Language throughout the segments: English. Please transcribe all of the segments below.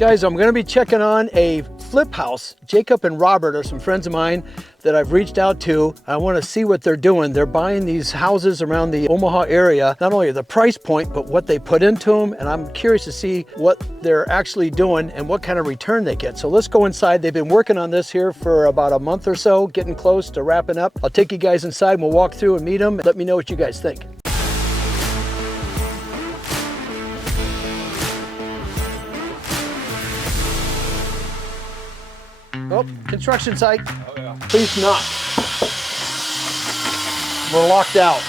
Guys, I'm gonna be checking on a flip house. Jacob and Robert are some friends of mine that I've reached out to. I wanna see what they're doing. They're buying these houses around the Omaha area, not only the price point, but what they put into them. And I'm curious to see what they're actually doing and what kind of return they get. So let's go inside. They've been working on this here for about a month or so, getting close to wrapping up. I'll take you guys inside and we'll walk through and meet them. Let me know what you guys think. Oh, construction site. Oh, yeah. Please knock. We're locked out.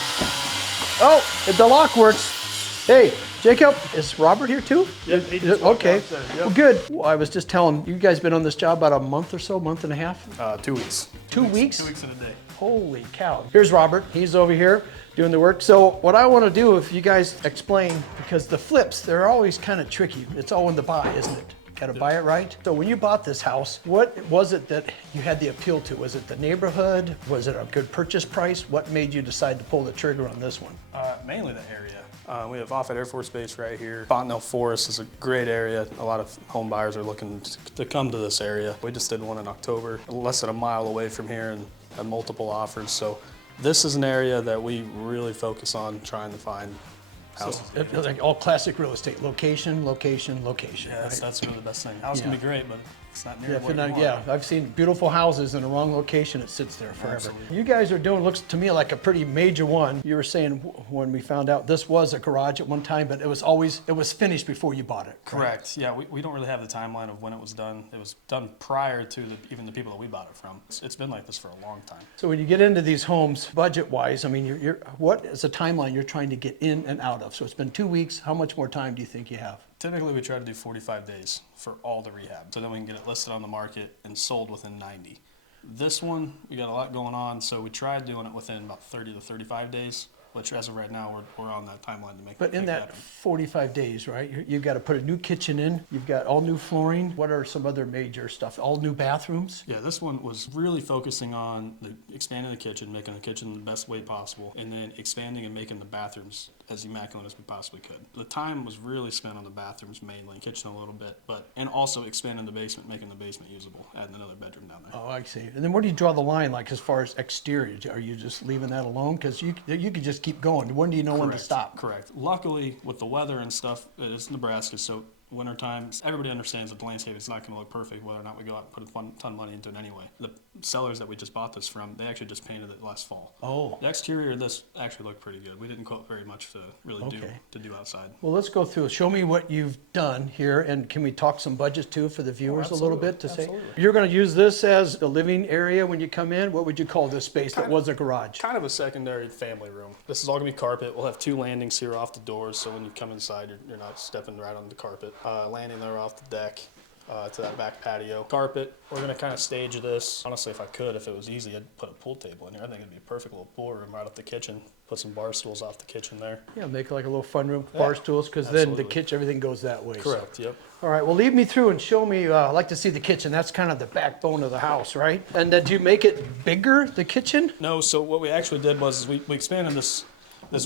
Oh, if the lock works. Hey, Jacob, is Robert here too? Yep. Okay. Yep. Well, good. Well, I was just telling you guys been on this job about a month or so, month and a half? 2 weeks. 2 weeks? 2 weeks in a day. Holy cow. Here's Robert. He's over here doing the work. So what I want to do, if you guys explain, because the flips, they're always kind of tricky. It's all in the buy, isn't it? Got to buy it right. So when you bought this house, what was it that you had the appeal to? Was it the neighborhood? Was it a good purchase price? What made you decide to pull the trigger on this one? Mainly the area. We have Offutt Air Force Base right here. Fontenelle Forest is a great area. A lot of home buyers are looking to come to this area. We just did one in October, less than a mile away from here, and had multiple offers. So this is an area that we really focus on trying to find houses. So, like all classic real estate, location, location, location. Yeah, right? that's really the best thing. House can be great, but it's not near Yeah, what you want. yeah, I've seen beautiful houses in the wrong location. It sits there forever. Absolutely. You guys are doing, looks to me like a pretty major one. You were saying when we found out this was a garage at one time, but it was finished before you bought it. Correct. Yeah, we don't really have the timeline of when it was done. It was done prior to even the people that we bought it from. It's been like this for a long time. So when you get into these homes, budget-wise, I mean, what is the timeline you're trying to get in and out of? So it's been 2 weeks. How much more time do you think you have? Typically, we try to do 45 days for all the rehab, so then we can get it listed on the market and sold within 90. This one, we got a lot going on, so we tried doing it within about 30 to 35 days, which as of right now, we're on that timeline to make it. But in that 45 days, right, you've got to put a new kitchen in, you've got all new flooring. What are some other major stuff? All new bathrooms? Yeah, this one was really focusing on expanding the kitchen, making the kitchen the best way possible, and then expanding and making the bathrooms as immaculate as we possibly could. The time was really spent on the bathrooms mainly, kitchen a little bit, and also expanding the basement, making the basement usable, adding another bedroom down there. Oh, I see. And then where do you draw the line, like as far as exterior? Are you just leaving that alone? Because you could just keep going. When do you know when to stop? Correct. Luckily, with the weather and stuff, it's Nebraska, so wintertime, everybody understands that the landscape is not going to look perfect whether or not we go out and put a ton of money into it anyway. The sellers that we just bought this from, they actually just painted it last fall. Oh. The exterior of this actually looked pretty good. We didn't quote very much to really do outside. Well, let's go through. Show me what you've done here, and can we talk some budget too for the viewers a little bit to say? You're going to use this as the living area when you come in. What would you call this space that was a garage? Kind of a secondary family room. This is all going to be carpet. We'll have 2 landings here off the doors, so when you come inside, you're not stepping right on the carpet. Landing there off the deck to that back patio. Carpet, we're going to kind of stage this. Honestly, if it was easy, I'd put a pool table in here. I think it'd be a perfect little pool room right off the kitchen. Put some bar stools off the kitchen there. Yeah, make like a little fun room, bar stools, because then the kitchen, everything goes that way. Correct, so. Yep. All right, well, lead me through and show me, I'd like to see the kitchen. That's kind of the backbone of the house, right? And did you make it bigger, the kitchen? No, so what we actually did was we expanded this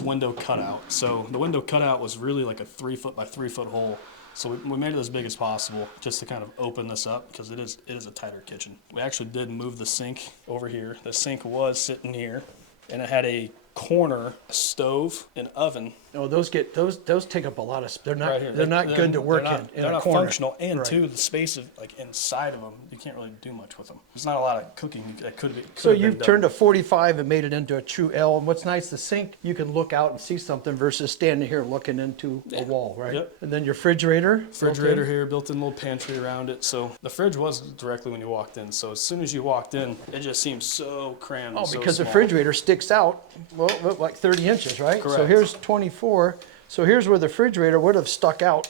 window cutout. So the window cutout was really like a 3 foot by 3 foot hole. So we made it as big as possible just to kind of open this up because it is a tighter kitchen. We actually did move the sink over here. The sink was sitting here and it had a corner stove and oven. Oh, those take up a lot of. They're not. Right here. They're not good to work in. They're not corner. functional, and too, the space of like inside of them, you can't really do much with them. There's not a lot of cooking that could be. So you've turned a 45 and made it into a true L. And what's nice, the sink, you can look out and see something versus standing here looking into a wall, right? Yep. And then your refrigerator. Here, built-in little pantry around it. So the fridge was directly when you walked in. So as soon as you walked in, it just seemed so crammed. Oh, so because the small. refrigerator sticks out, well, like 30 inches, right? Correct. So here's 24. So here's where the refrigerator would have stuck out,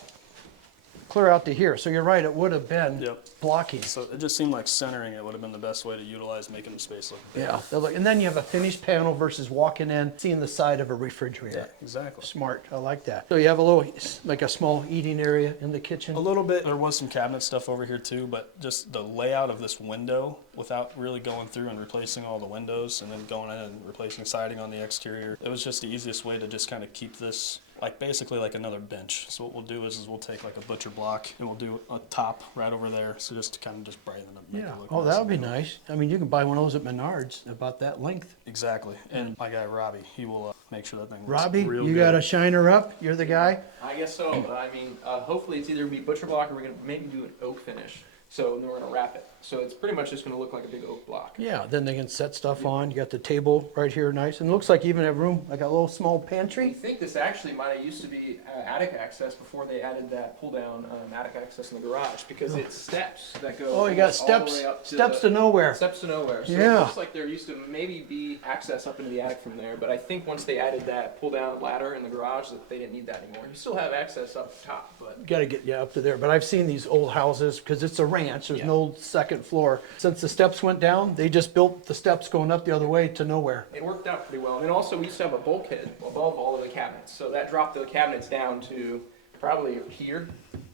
clear out to here. So you're right, it would have been blocking. So it just seemed like centering it would have been the best way to utilize making the space look big. Yeah, and then you have a finished panel versus walking in, seeing the side of a refrigerator. Yeah, exactly. Smart, I like that. So you have a little, like a small eating area in the kitchen? A little bit. There was some cabinet stuff over here too, but just the layout of this window without really going through and replacing all the windows and then going in and replacing siding on the exterior. It was just the easiest way to just kind of keep this like basically like another bench. So what we'll do is we'll take like a butcher block and we'll do a top right over there. So just to kind of just brighten it up, make Yeah. it look Oh, nice that would and be new. nice. I mean, you can buy one of those at Menards about that length. Exactly. And my guy Robbie, he will make sure that thing looks Robbie, real you good. got to shine her up. You're the guy. I guess so, but I mean, hopefully it's either gonna be butcher block or we're gonna maybe do an oak finish. So then we're gonna wrap it. So it's pretty much just gonna look like a big oak block. Yeah, then they can set stuff on. You got the table right here, nice. And it looks like you even have room, like a little small I pantry. think this actually might have used to be attic access before they added that pull down attic access in the garage because it's steps that go. Oh, you got almost all the steps, way up steps to nowhere. Steps to nowhere. So Yeah. it looks like there used to maybe be access up into the attic from there, but I think once they added that pull down ladder in the garage that they didn't need that anymore. You still have access up top, but Got to get you up to there. But I've seen these old houses because it's a ranch. There's Yeah. no second floor. Since the steps went down, they just built the steps going up the other way to nowhere. it worked out pretty well. And also we used to have a bulkhead above all of the cabinets. So that dropped the cabinets down to probably here.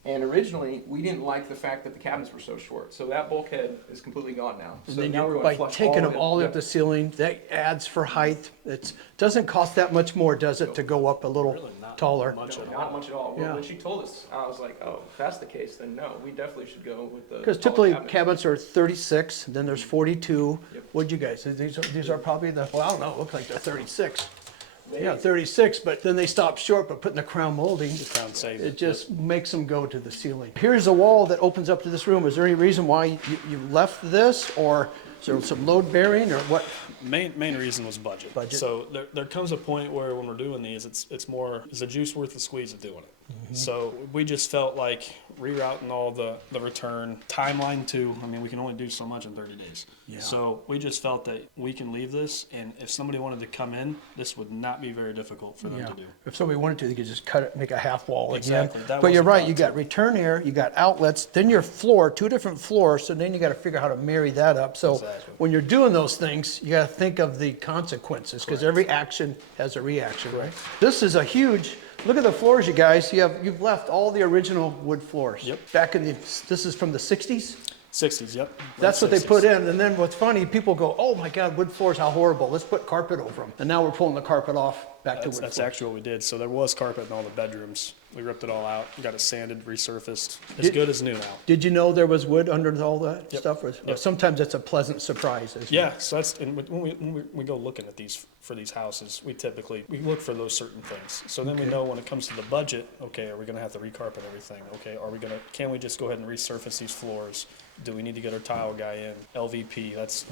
And originally, we didn't like the fact that the cabinets were so short. So that bulkhead is completely gone now. And So then now we're going by to flush taking them of it. all Yep. up the ceiling, that adds for height. It doesn't cost that much more, does it, to go up a little Really not taller? much No, at not all. much at all. Yeah. Well, when she told us, I was like, oh, if that's the case, then no, we definitely should go with the. Because taller typically cabinets. cabinets are 36, then there's 42. Yep. What'd you guys, these are probably the, well, I don't know, it looks like they're 36. Yeah, 36, but then they stop short, but putting the crown molding, Crown saved it just makes them go to the ceiling. Here's a wall that opens up to this room. Is there any reason why you left this, or is there some load bearing, or what? Main reason was budget. Budget. So there comes a point where when we're doing these, it's more, is the juice worth the squeeze of doing it? So we just felt like rerouting all the return timeline to, I mean, we can only do so much in 30 days. Yeah. So we just felt that we can leave this, and if somebody wanted to come in, this would not be very difficult for them Yeah, to do. if somebody wanted to, they could just cut it, make a half wall Exactly, again. that But was you're the right, you thought, got return air, you got outlets, then your floor, two different floors, so then you gotta figure out how to marry that up. So Exactly. when you're doing those things, you gotta think of the consequences, because every action has a reaction, right? This is a huge, look at the floors, you guys. You've left all the original wood floors. Yep. Back in the, this is from the 60s? 60s, yep. That's Late what they 60s. put in, and then what's funny, people go, oh my God, wood floors, how horrible, let's put carpet over them. And now we're pulling the carpet off, back to wood That's floors. actually what we did. So there was carpet in all the bedrooms. We ripped it all out, got it sanded, resurfaced, as Did- good as new now. Did you know there was wood under all that Yep. stuff? Yep. Sometimes it's a pleasant surprise. Isn't it? Yeah, so that's, and when we go looking at these, for these houses, we look for those certain things. So then we know when it comes to the budget, okay, are we gonna have to recarpet everything? Okay, can we just go ahead and resurface these floors? Do we need to get our tile guy in? LVP, that's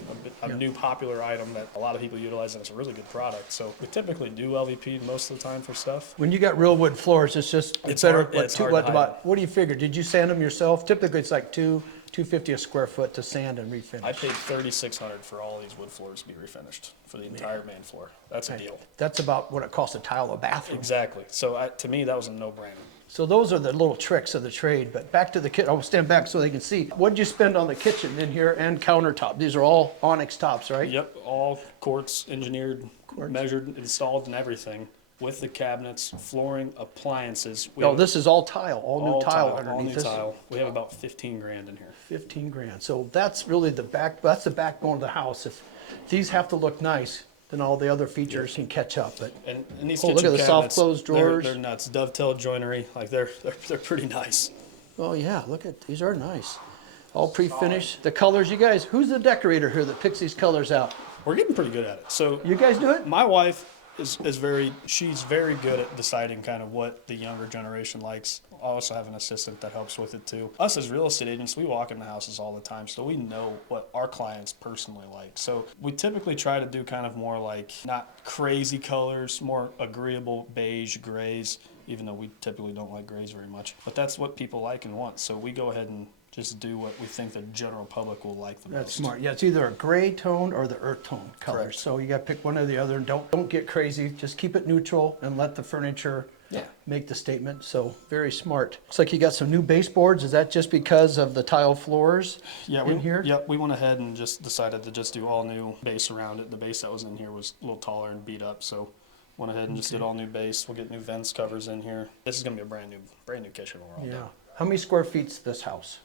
a new popular item that a lot of people utilize, and it's a really good product. So we typically do LVP most of the time for stuff. When you got real wood floors, it's just, It's better, hard- what, it's two, hard what, to about, hide. what do you figure? Did you sand them yourself? Typically, it's like $250 a square foot to sand and refinish. I paid $3,600 for all these wood floors to be refinished for the entire main floor. That's a deal. That's about what it costs to tile a bathroom. Exactly. So to me, that was a no-brainer. So those are the little tricks of the trade. But back to the kitchen, I'll stand back so they can see. What did you spend on the kitchen in here and countertop? These are all onyx tops, right? Yep, all quartz engineered, Quartz. measured, installed, and everything with the cabinets, flooring, appliances. We Oh, have this is all tile, all new tile all underneath new this. tile. We have about 15 grand in here. 15 grand. So that's really that's the backbone of the house. If these have to look nice, then all the other features can catch up. But And these Oh, kitchen look at the soft cabinets, closed drawers. They're nuts. Dovetail joinery, like they're pretty nice. oh yeah, look at these are nice. All pre-finished. The colors, you guys, who's the decorator here that picks these colors out? We're getting pretty good at it. So You guys do it? my wife she's very good at deciding kind of what the younger generation likes. I also have an assistant that helps with it too. Us as real estate agents, we walk in the houses all the time, so we know what our clients personally like. So we typically try to do kind of more like not crazy colors, more agreeable beige, grays, even though we typically don't like grays very much. But that's what people like and want. So we go ahead and just do what we think the general public will like the That's most. smart. Yeah, it's either a gray tone or the earth tone colors. Correct. So you got to pick one or the other. Don't get crazy. Just keep it neutral and let the furniture Yeah. make the statement. So very smart. Looks like you got some new baseboards. Is that just because of the tile floors in here? Yep, we went ahead and just decided to just do all new base around it. The base that was in here was a little taller and beat up, so went ahead and just did all new base. We'll get new vents covers in here. This is gonna be a brand new kitchen when we're all Yeah. done. How many square feet's this house?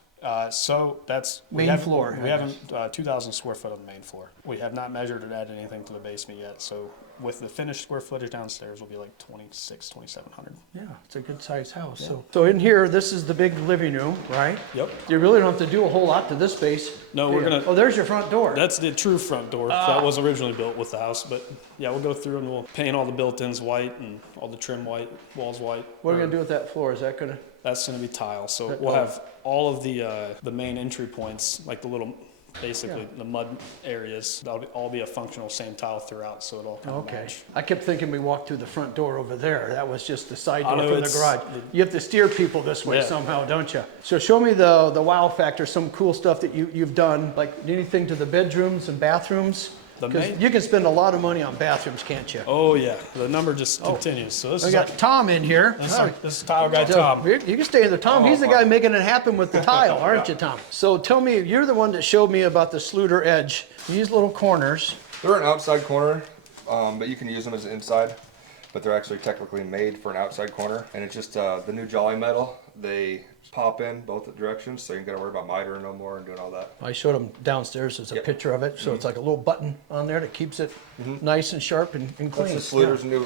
So that's Main floor, We I haven't 2,000 square foot on the main floor. We have not measured or added anything to the basement yet. So with the finished square footage downstairs will be like 2,700. Yeah, it's a good sized house. So in here, this is the big living room, right? Yep. You really don't have to do a whole lot to this space. No, do we're you? gonna. Oh, there's your front door. That's the true front door. That was originally built with the house, but yeah, we'll go through and we'll paint all the built-ins white and all the trim white, walls white. What are we gonna do with that floor? Is that gonna? That's gonna be tile. So That- we'll have all of the main entry points, like the little, basically Yeah. the mud areas. That'll all be a functional same tile throughout, so it'll kind of Okay. match. I kept thinking we walked through the front door over there. That was just the side I door know, from the it's- garage. You have to steer people this way Yeah. somehow, don't you? So show me the wow factor, some cool stuff that you've done, like anything to the bedrooms and bathrooms. The Because main- you can spend a lot of money on bathrooms, can't you? Oh yeah, the number just continues. So this We is got Tom in here. this is tile guy So, Tom. You can stay in there. Tom, he's the guy making it happen with the tile, aren't you, Tom? So tell me, you're the one that showed me about the Sluter edge. These little corners. They're an outside corner, but you can use them as an inside. But they're actually technically made for an outside corner. And it's just the new Jolly metal. They pop in both directions, so you ain't gotta worry about miter no more and doing all that. I showed him downstairs. There's a Yep. picture of it. So it's like a little button on there that keeps it nice and sharp and clean. That's the Sluter's new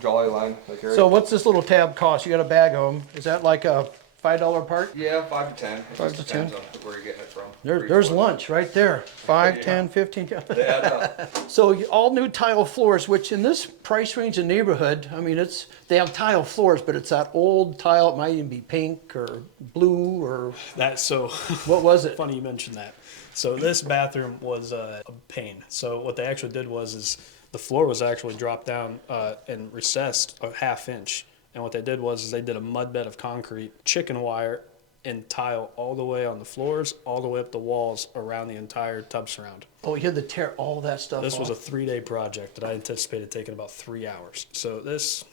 Jolly line. They carry. So what's this little tab cost? You got a bag of them. Is that like a $5 part? yeah, 5 to 10. It 5 just to 10. depends on where you're getting it from. There's lunch right there. 5, 10, 15. They add up. So all new tile floors, which in this price range and neighborhood, I mean, they have tile floors, but it's that old tile. It might even be pink or blue or That's so what was it? funny you mentioned that. So this bathroom was a pain. So what they actually did is the floor was actually dropped down and recessed a ½ inch. And what they did is they did a mud bed of concrete, chicken wire, and tile all the way on the floors, all the way up the walls around the entire tub surround. Oh, you had to tear all that stuff This off. was a 3-day project that I anticipated taking about 3 hours. So this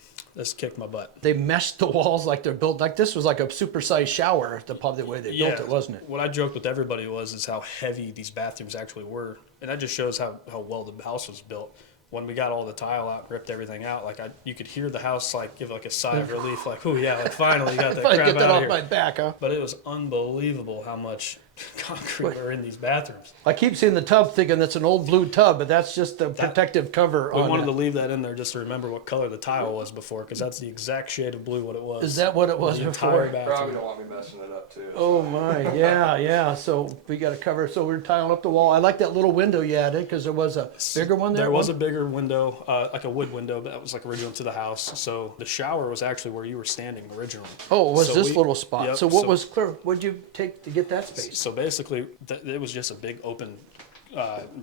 kicked my butt. They meshed the walls like they're built, like this was like a supersized shower, the way they built it, wasn't it? What I joked with everybody is how heavy these bathrooms actually were. And that just shows how well the house was built. When we got all the tile out, ripped everything out, you could hear the house give like a sigh of relief, like, oh yeah, like finally got that If I crap get that out of off here. my back, huh? But it was unbelievable how much concrete were in these bathrooms. I keep seeing the tub thinking that's an old blue tub, but that's just the protective cover We on wanted it. to leave that in there just to remember what color the tile was before, because that's the exact shade of blue what it was. Is that what it was the before? entire Probably bathroom. don't want me messing it up too. Oh my, yeah. So we got to cover. So we're tiling up the wall. I like that little window you added because there was a bigger one there. There was a bigger window, like a wood window, but that was like original to the house. So the shower was actually where you were standing originally. Oh, it was So this we- little spot. yep, So what was clear? What'd you take to get that space? So basically, it was just a big open,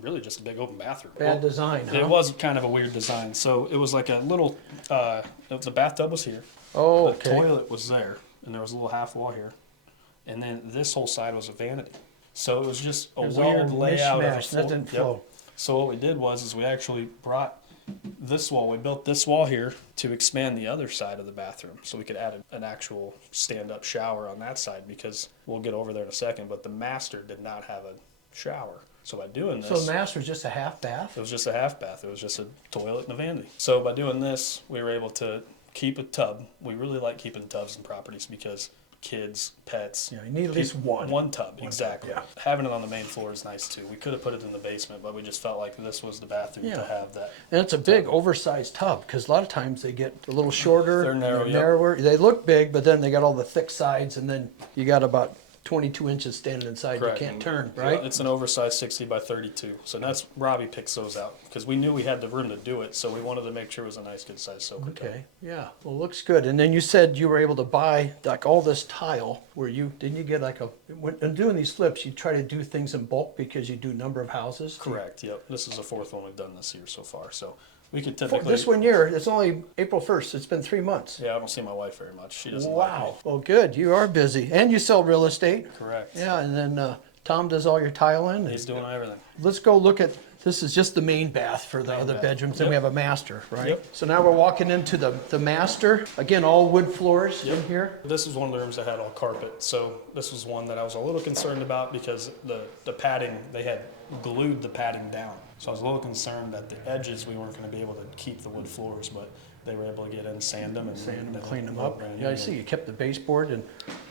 really just a big open bathroom. Bad design, huh? It was kind of a weird design. So it was like a little, the bathtub was here. Oh, The okay. toilet was there, and there was a little half wall here. And then this whole side was a vanity. So it was just a It was weird all layout of a mishmash. That didn't Yep. flow. So what we did is we actually brought this wall. We built this wall here to expand the other side of the bathroom, so we could add an actual stand-up shower on that side, because we'll get over there in a second. But the master did not have a shower, so by doing this, So the master's just a half bath. it was just a half bath. It was just a toilet and a vanity. So by doing this, we were able to keep a tub. We really like keeping tubs in properties because kids, pets. Yeah, you need at least one. One tub, exactly. yeah. Having it on the main floor is nice too. We could have put it in the basement, but we just felt like this was the bathroom Yeah. to have that. And it's a big, oversized tub because a lot of times they get a little shorter, They're narrow, and yep. narrower. They look big, but then they got all the thick sides, and then you got about 22 inches standing inside. Correct. You can't turn, right? It's an oversized 60 by 32. So that's Robbie picks those out because we knew we had the room to do it. So we wanted to make sure it was a nice, good size soaker tub. Okay, yeah, well, looks good. And then you said you were able to buy like all this tile. Didn't you get like when doing these flips, you try to do things in bulk because you do number of houses? Correct. Yep. This is the 4th one we've done this year so far. So we could typically. This one year, it's only April 1st. It's been 3 months. Yeah, I don't see my wife very much. She doesn't like me. Wow. Well, good. You are busy. And you sell real estate. Correct. Yeah, and then Tom does all your tiling. He's doing everything. Let's go look at, this is just the main bath for the other bath. bedrooms. Then we Yep. have a master, right? Yep. So now we're walking into the master. Again, all wood floors in Yep. here. This was one of the rooms that had all carpet. So this was one that I was a little concerned about because the padding, they had glued the padding down. So I was a little concerned that the edges, we weren't going to be able to keep the wood floors, but they were able to get in, sand them, and Sand them, then clean them look up. brand Yeah, I new. see you kept the baseboard and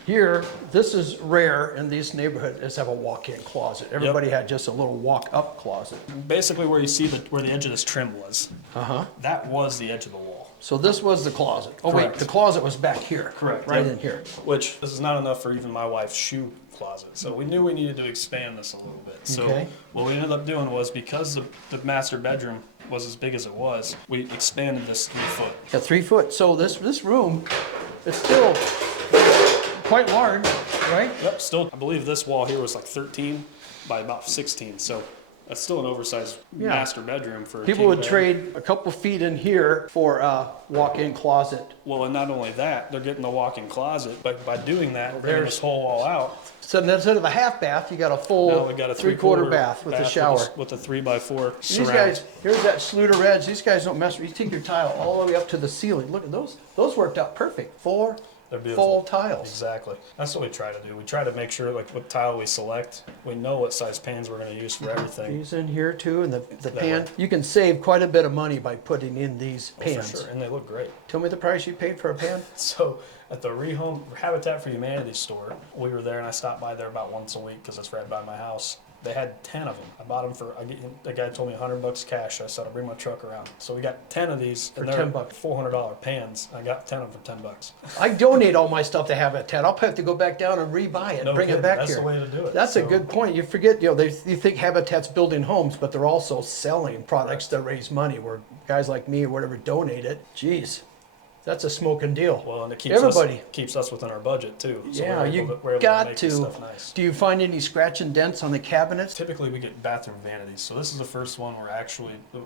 Here, this is rare in these neighborhoods, is have a walk-in closet. Everybody had just a little walk-up closet. Basically, where you see where the edge of this trim was, Uh-huh. that was the edge of the wall. So this was the closet. Oh wait, Correct. the closet was back here. Correct. Right Yep. in here. Which this is not enough for even my wife's shoe closet. So we knew we needed to expand this a little bit. So Okay. what we ended up doing was, because the master bedroom was as big as it was, we expanded this 3 foot. Yeah, 3 foot. So this room is still quite large, right? Yep. Still, I believe this wall here was like 13 by about 16. So that's still an oversized Yeah. master bedroom for a People king would bed. trade a couple feet in here for a walk-in closet. Well, and not only that, they're getting the walk-in closet, but by doing that, bringing There's- this whole wall out, So instead of a half bath, you got a now full we got a three-quarter bath with a shower. with a 3x4 These surround. guys, here's that Schluter edge. These guys don't mess with. You take your tile all the way up to the ceiling. Look at those. Those worked out perfect. Four They're beautiful. full tiles. Exactly. That's what we try to do. We try to make sure, like, what tile we select, we know what size pans we're going to use for everything. These in here too, and the That pan. way. You can save quite a bit of money by putting in these For pans. sure, and they look great. Tell me the price you paid for a pan. So at the Habitat for Humanity store, we were there, and I stopped by there about once a week because it's right by my house. They had 10 of them. I bought them the guy told me $100 cash. I said, I'll bring my truck around. So we got 10 of these, For and they're $10. $400 pans. I got 10 of them for $10. I donate all my stuff to Habitat. I'll have to go back down and rebuy it, No and bring it kidding. back That's here. the way to do it. That's a So- good point. You forget, you think Habitat's building homes, but they're also selling products that raise money. Where guys like me or whatever donate it. Jeez, that's a smoking deal. Well, and it keeps Everybody. keeps us within our budget too. So Yeah, we're you able got to make to. this stuff nice. Do you find any scratch and dents on the cabinets? Typically, we get bathroom vanities. So this is the first one where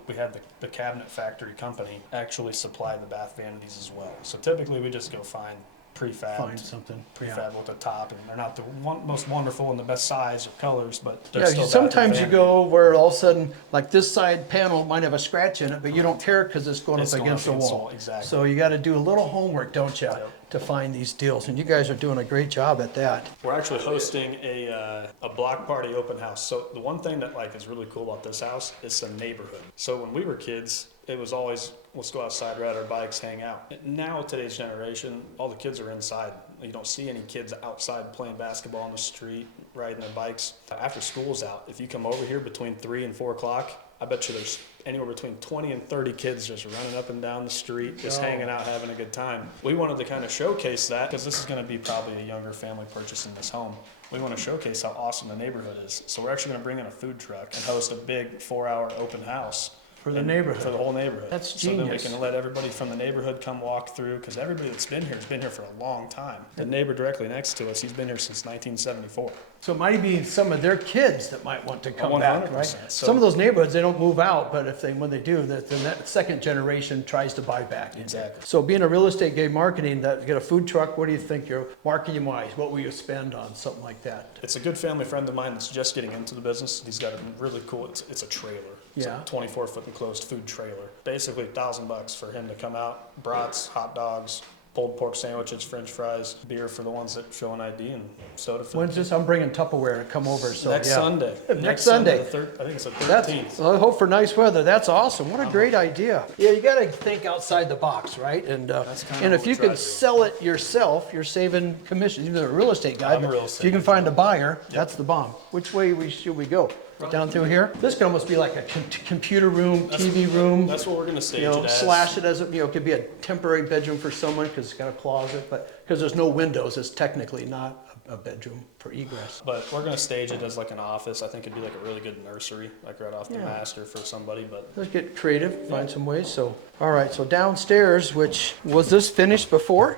we had the cabinet factory company actually supply the bath vanities as well. So typically, we just go find prefab. Find something. Prefab with the top, and they're not the most wonderful and the best size or colors, but they're Yeah, still sometimes bathroom you go where all of a sudden, like this side panel might have a scratch in it, but you don't care because it's going It's up going against the up against the wall. wall, exactly. So you got to do a little homework, don't you, Yep. to find these deals? And you guys are doing a great job at that. We're actually hosting a block party open house. So the one thing that is really cool about this house is the neighborhood. So when we were kids, it was always, let's go outside, ride our bikes, hang out. Now today's generation, all the kids are inside. You don't see any kids outside playing basketball on the street, riding their bikes. After school's out, if you come over here between 3 and 4 o'clock, I bet you there's anywhere between 20 and 30 kids just running up and down the street, just hanging out, having a good time. We wanted to kind of showcase that because this is going to be probably a younger family purchasing this home. We want to showcase how awesome the neighborhood is. So we're actually going to bring in a food truck and host a big 4-hour open house. For the neighborhood. For the whole neighborhood. That's So then we genius. can let everybody from the neighborhood come walk through, because everybody that's been here has been here for a long time. The neighbor directly next to us, he's been here since 1974. So it might be some of their kids that might want to come back, 100%. right? So- Some of those neighborhoods, they don't move out, but when they do, the second generation tries to buy back. Exactly. So being a real estate guy marketing, that get a food truck, what do you think you're marketing wise? What will you spend on something like that? It's a good family friend of mine that's just getting into the business. He's got a really cool, it's a trailer. It's Yeah. a 24-foot enclosed food trailer. Basically $1,000 for him to come out, brats, hot dogs, pulled pork sandwiches, french fries, beer for the ones that show an ID, and soda for When's the this? I'm bringing Tupperware to come over, so next yeah. Sunday. Next Sunday. I think it's the That's, 13th. I hope for nice weather. That's awesome. What a great idea. Yeah, you got to think outside the box, right? And That's kinda and what if we you try can to do. sell it yourself, you're saving commissions. You're a real estate guy. I'm a but real if estate you can guy. find a buyer, that's the bomb. Which way should we go? Down through here? This could almost be like a computer room, TV room. That's what we're going to stage You know, it as. slash it as it could be a temporary bedroom for someone because it's got a closet, but because there's no windows, it's technically not a bedroom for egress. But we're going to stage it as like an office. I think it'd be like a really good nursery, like right off the Yeah. master for somebody. But Let's get creative, find some ways. So, all right, so downstairs, which was this finished before?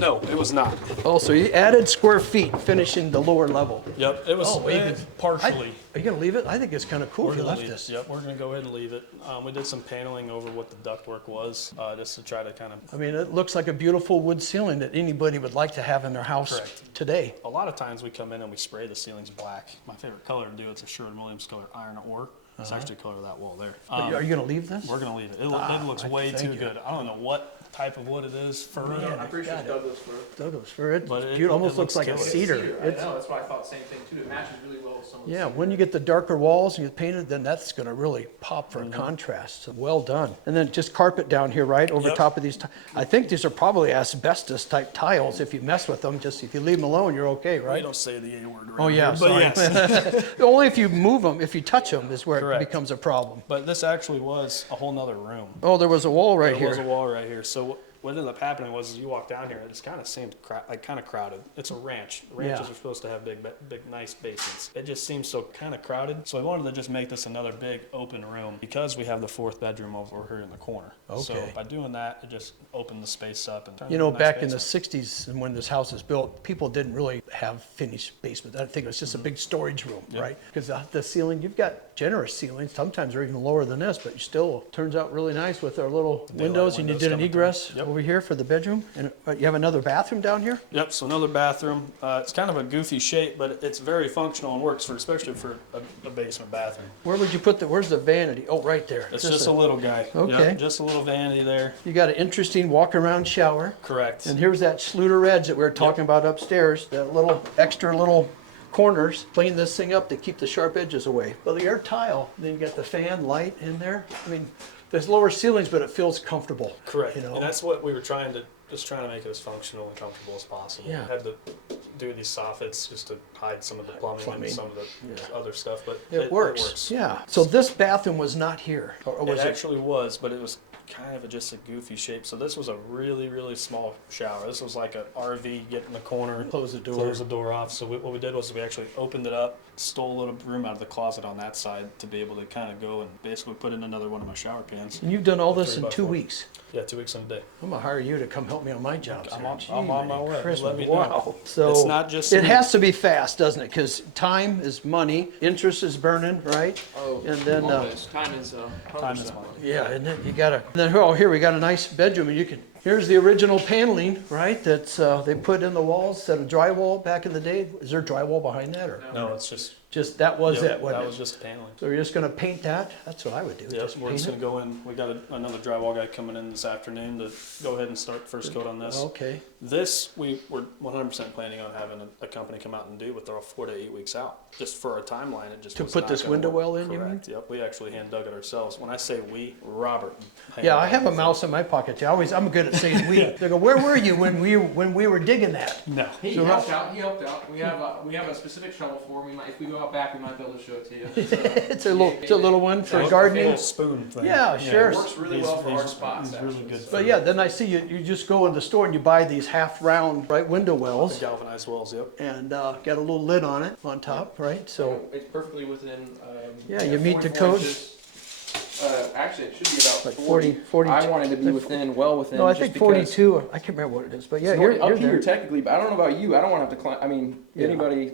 no, it was not. Oh, so you added square feet, finishing the lower level. Yep, it was Oh, even- partially. Are you gonna leave it? I think it's kind of cool We're if you gonna left leave it. this. Yep, we're going to go ahead and leave it. We did some paneling over what the ductwork was, just to try to kind of. I mean, it looks like a beautiful wood ceiling that anybody would like to have in their house Correct. today. A lot of times we come in and we spray the ceilings black. My favorite color to do, it's a Sherwin-Williams color iron ore. It's actually the color of that wall there. Are you gonna leave this? We're going to leave it. It looks I way thank too you. good. I don't know what type of wood it is, fir. Man, I'm pretty sure it's got it. Douglas fir. Douglas fir. It, But it almost looks looks like a killer. cedar. I know, that's why I thought the same thing too. It matches really well with some of the Yeah, cedar. when you get the darker walls and you paint it, then that's going to really pop Mm-hmm. for a contrast. So well done. And then just carpet down here, right, over Yep. top of these. I think these are probably asbestos type tiles. If you mess with them, just if you leave them alone, you're okay, We right? don't say the A word around Oh yeah, here, sorry. but yes. Only if you move them, if you touch them, is where it Correct. becomes a problem. But this actually was a whole nother room. Oh, there was a wall right There was a here. wall right here. So what ended up happening was you walk down here, it just kind of seemed kind of crowded. It's a ranch. Ranches Yeah. are supposed to have big, nice basements. It just seems so kind of crowded. So I wanted to just make this another big open room because we have the 4th bedroom over here in the corner. So Okay. by doing that, it just opened the space up and turned You it know, into a nice back in the basement. 60s and when this house was built, people didn't really have finished basements. I think it was just a big storage room, Mm-hmm. Yep. right? Because the ceiling, you've got generous ceilings. Sometimes they're even lower than this, but it still turns out really nice with our little daylight windows. And you windows did an coming through. egress Yep. over here for the bedroom. And you have another bathroom down here? Yep, so another bathroom. It's kind of a goofy shape, but it's very functional and works especially for a basement bathroom. Where would you put where's the vanity? Oh, right there. It's just a little guy. Okay. Yep, just a little vanity there. You got an interesting walk around shower. Correct. And here's that Schluter edge that we were talking about upstairs, that little extra little corners. Clean this thing up to keep the sharp edges away. Well, the air tile, then you got the fan light in there. I mean, there's lower ceilings, but it feels comfortable. Correct. You know? And that's what we were trying to make it as functional and comfortable as possible. Yeah. We had to do these soffits just to hide some of the plumbing and some of the other stuff, but It works. Yeah. So this bathroom was not here, or was It it? actually was, but it was kind of just a goofy shape. So this was a really, really small shower. This was like an RV, get in the corner, Close the door. close the door off. So what we did was we actually opened it up, stole a little room out of the closet on that side to be able to kind of go and basically put in another one of my shower pans. And you've done all A this in 3x4. 2 weeks. Yeah, 2 weeks in a day. I'm gonna hire you to come help me on my jobs. I'm here. on- Gee, I'm on my way. Just Christmas. let me know. Wow. So It's not just it me. has to be fast, doesn't it? Because time is money, interest is burning, right? Oh, And then, always. Time is 100%. Time is money. Yeah, and then you gotta. And then here we got a nice bedroom, and you can. Here's the original paneling, right? That's they put in the walls instead of drywall back in the day. Is there drywall behind that, or No, it's just that was yep, it? Wasn't that it? was just paneling. So you're just gonna paint that? That's what I would do. Yep, Just we're paint just it. gonna go in. We got another drywall guy coming in this afternoon to go ahead and start first coat on this. Okay. This we were 100% planning on having a company come out and do, but they're all 4 to 8 weeks out. Just for our timeline, it just To was put not this gonna window work. well in, you Correct. Yep, we actually hand dug it ourselves. When I say we, Robert. Yeah, I have a mouse in my pocket too. I'm good at saying we. They go, where were you when we were digging that? No. He So helped out. He helped out. We have a specific shovel for him. If we go out back, we might be able to show it to you. It's a little one for Little gardening. spoon thing. Yeah, sure. It works really well for hard spots. He's really actually. good. But yeah, then I see you just go in the store and you buy these half round right window wells Galvanized walls. Yep. and got a little lid on it on top, right? So It's perfectly within. Yeah, you meet the 44 code. inches. Actually, it should be about Like 40. 40 I wanted to be well within. no, I just think because- 42. I can't remember what it is, but yeah, you're up here there. technically, but I don't know about you. I don't want to have to climb. I mean, Yeah. anybody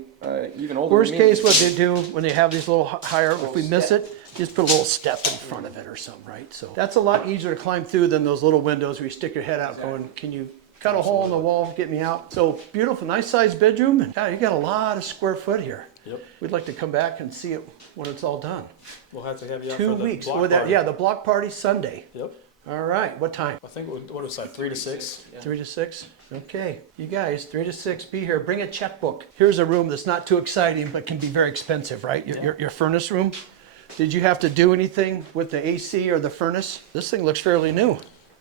even older. Worst than me, case, what they do when they have these little higher, if we miss it, just put a little step in front of it or something, right? So that's a lot easier to climb through than those little windows where you stick your head out going, can you cut a hole in the wall to get me out? So beautiful, nice sized bedroom. And yeah, you got a lot of square foot here. Yep. We'd like to come back and see it when it's all done. We'll have to have you out 2 for the weeks. block With that, party. yeah, the block party Sunday. Yep. All right, what time? I think what was that? 3 to 6. Yeah. 3 to 6? Okay, you guys, 3 to 6, be here. Bring a checkbook. Here's a room that's not too exciting, but can be very expensive, right? Your furnace room. Did you have to do anything with the AC or the furnace? This thing looks fairly new.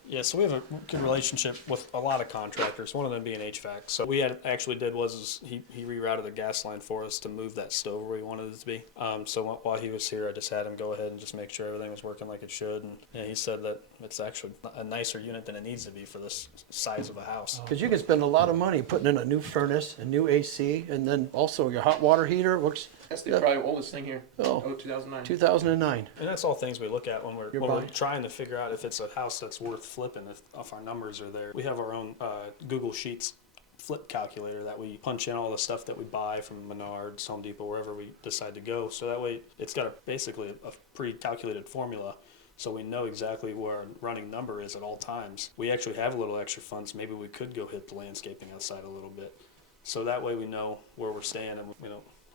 Yeah, so we have a good relationship with a lot of contractors, one of them being HVAC. So we actually did was he rerouted the gas line for us to move that stove where we wanted it to be. So while he was here, I just had him go ahead and just make sure everything was working like it should. And yeah, he said that it's actually a nicer unit than it needs to be for this size of a house. Because you can spend a lot of money putting in a new furnace, a new AC, and then also your hot water heater looks That's the probably oldest thing here. Oh. 2009. 2009. And that's all things we look at when we're You're when we're buying. trying to figure out if it's a house that's worth flipping, if our numbers are there. We have our own Google Sheets flip calculator that we punch in all the stuff that we buy from Menards, Home Depot, wherever we decide to go. So that way it's got basically a pre-calculated formula. So we know exactly where our running number is at all times. We actually have a little extra funds. Maybe we could go hit the landscaping outside a little bit. So that way we know where we're staying and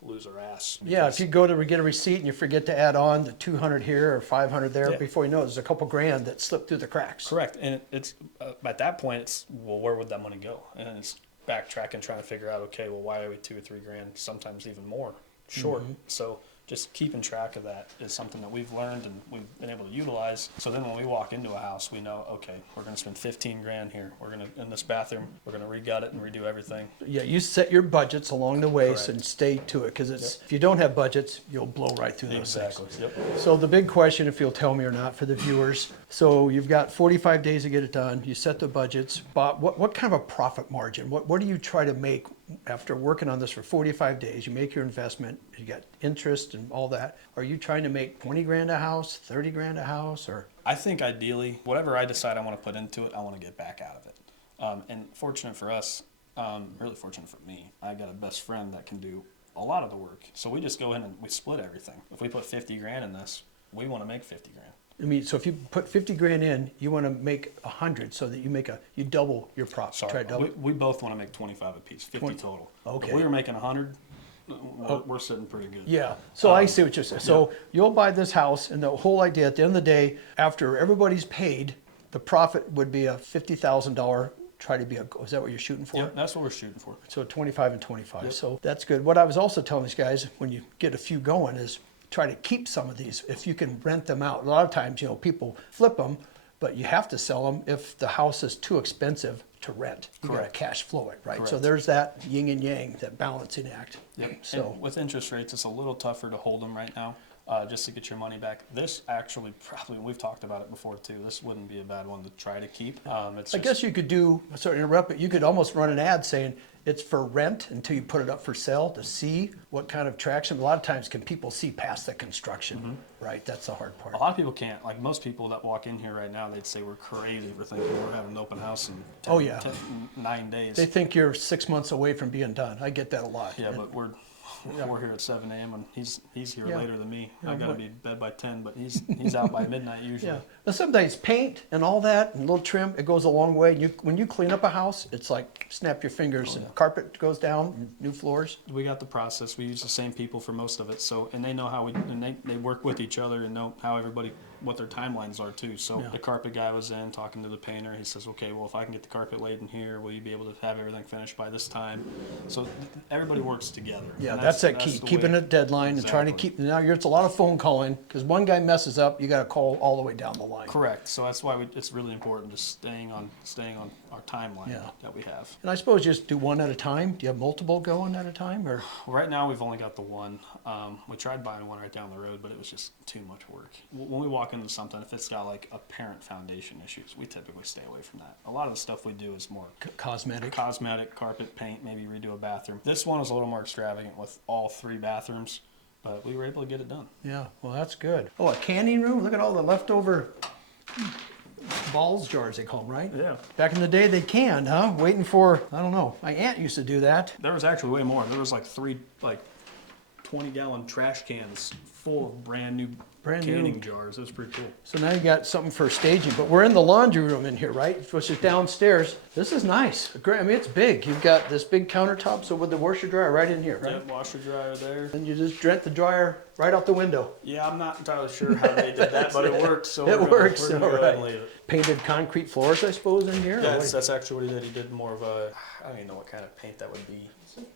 lose our ass. Yeah, if you go to get a receipt and you forget to add on the 200 here or 500 there, Yeah. before you know it, there's a couple grand that slipped through the cracks. Correct, and it's at that point, it's well, where would that money go? And it's backtracking, trying to figure out, okay, well, why are we 2 or 3 grand, sometimes even more short? So just keeping track of that is something that we've learned and we've been able to utilize. So then when we walk into a house, we know, okay, we're going to spend 15 grand here. We're going to, in this bathroom, we're going to re-gut it and redo everything. Yeah, you set your budgets along the way Correct. and stay to it, because it's if you don't have budgets, you'll blow right through those Exactly. things. Yep. So the big question, if you'll tell me or not for the viewers, so you've got 45 days to get it done, you set the budgets, but what kind of a profit margin? What do you try to make after working on this for 45 days? You make your investment, you got interest and all that. Are you trying to make 20 grand a house, 30 grand a house, or? I think ideally, whatever I decide I want to put into it, I want to get back out of it. And fortunate for us, really fortunate for me, I got a best friend that can do a lot of the work. So we just go in and we split everything. If we put 50 grand in this, we want to make 50 grand. I mean, so if you put 50 grand in, you want to make 100 so that you double your profit. Try Sorry, to double. we both want to make 25 apiece, 50 20 total. Okay. If we were making 100, we're sitting pretty good. Yeah, so I see what you're saying. So you'll buy this house, and the whole idea, at the end of the day, after everybody's paid, the profit would be a $50,000, try to be is that what you're shooting for? Yeah, that's what we're shooting for. So 25 and 25, Yep. so that's good. What I was also telling these guys, when you get a few going, is try to keep some of these, if you can rent them out. A lot of times, people flip them, but you have to sell them if the house is too expensive to rent. You gotta Correct. cash flow it, right? So Correct. there's that yin and yang, that balancing act. Yep. So. And with interest rates, it's a little tougher to hold them right now, just to get your money back. This actually probably, we've talked about it before too, this wouldn't be a bad one to try to keep. I guess you could do, sorry to interrupt, but you could almost run an ad saying it's for rent until you put it up for sale to see what kind of traction. A lot of times, can people see past the construction, right? That's the hard part. A lot of people can't. Like most people that walk in here right now, they'd say we're crazy for thinking we're having an open house in 9 days. They think you're 6 months away from being done. I get that a lot. Yeah, And- but we're here at 7 a.m. and he's here Yeah. later than me. Yeah, I gotta what- be in bed by 10, but he's out by midnight usually. Yeah, but sometimes paint and all that and a little trim, it goes a long way. When you clean up a house, it's like snap your fingers and carpet goes down, and new floors. We got the process. We use the same people for most of it, so and they know how they work with each other and know how what their timelines are too. So Yeah. the carpet guy was in talking to the painter. He says, okay, well if I can get the carpet laid in here, will you be able to have everything finished by this time? So everybody works together. Yeah, And that's that key, the keeping way- a deadline and trying to Exactly. keep, now it's a lot of phone calling, because one guy messes up, you gotta call all the way down the line. Correct. So that's why it's really important just staying on our timeline Yeah. that we have. And I suppose just do one at a time. Do you have multiple going at a time, or? Well, right now we've only got the one. We tried buying one right down the road, but it was just too much work. When we walk into something, if it's got like apparent foundation issues, we typically stay away from that. A lot of the stuff we do is more Cosmetic? cosmetic, carpet, paint, maybe redo a bathroom. This one is a little more extravagant with all 3 bathrooms, but we were able to get it done. Yeah, well, that's good. Oh, a canning room? Look at all the leftover balls jars, they call them, right? Yeah. Back in the day, they canned, huh? Waiting for, I don't know, my aunt used to do that. There was actually way more. There was like 3 20-gallon trash cans full of brand new canning jars. It was pretty cool. So now you got something for staging, but we're in the laundry room in here, right? Which is downstairs. This is nice. Great. I mean, it's big. You've got this big countertop, so with the washer dryer right in here, right? Yep, washer dryer there. And you just drink the dryer right out the window. Yeah, I'm not entirely sure how they did that, but it worked. So It works, we're gonna all go ahead and right. leave it. Painted concrete floors, I suppose, in here? or what? That's actually what he did. He did more of a, I don't even know what kind of paint that would be.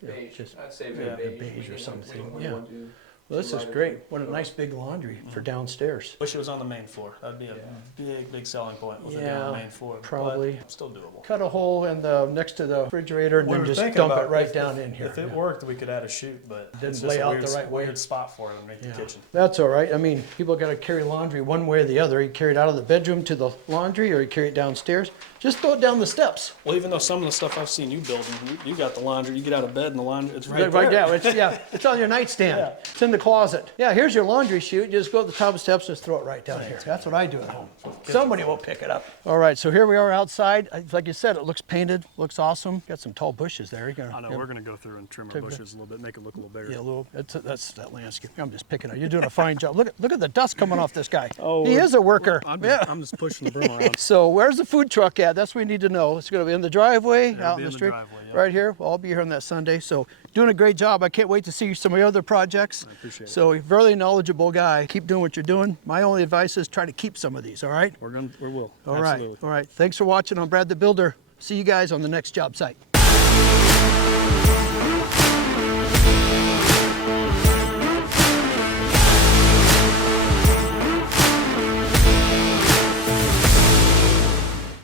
Beige. just- I'd say yeah, beige. beige or We can- something, we yeah. want to do Well, this is lighter great. shades. What a nice big laundry for downstairs. Wish it was on the main floor. That'd be a big selling point with it Yeah, on the main floor. probably. But still doable. Cut a hole in next to the refrigerator and We then were just thinking dump about it right if- down in here. If it Yeah. worked, we could add a chute, but Didn't it's lay just a out weird, the right way. weird spot for it underneath Yeah. the kitchen. That's all right. I mean, people got to carry laundry one way or the other. You carry it out of the bedroom to the laundry, or you carry it downstairs. Just throw it down the steps. Well, even though some of the stuff I've seen you building, you got the laundry. You get out of bed and the laundry, it's right Right there. down. It's on your nightstand. Yeah. It's in the closet. Yeah, here's your laundry chute. Just go to the top of the steps and just throw it right down here. That's what I do at home. Somebody will pick it up. All right, so here we are outside. Like you said, it looks painted, looks awesome. Got some tall bushes there. I know, we're gonna go through and trim our bushes a little bit, make it look a little bigger. Yeah, a little. That's that landscape. I'm just picking on you. You're doing a fine job. Look at the dust coming off this guy. Oh, he is a worker. I'm Yeah. just pushing the broom around. So where's the food truck at? That's what we need to know. It's going to be in the driveway, It'll out be in the in the street, driveway, yep. right here. Well, I'll be here on that Sunday. So doing a great job. I can't wait to see some of your other projects. I appreciate it. So a very knowledgeable guy. Keep doing what you're doing. My only advice is try to keep some of these. All right. We will. All right. Absolutely. All right. Thanks for watching on Brad the Builder. See you guys on the next job site.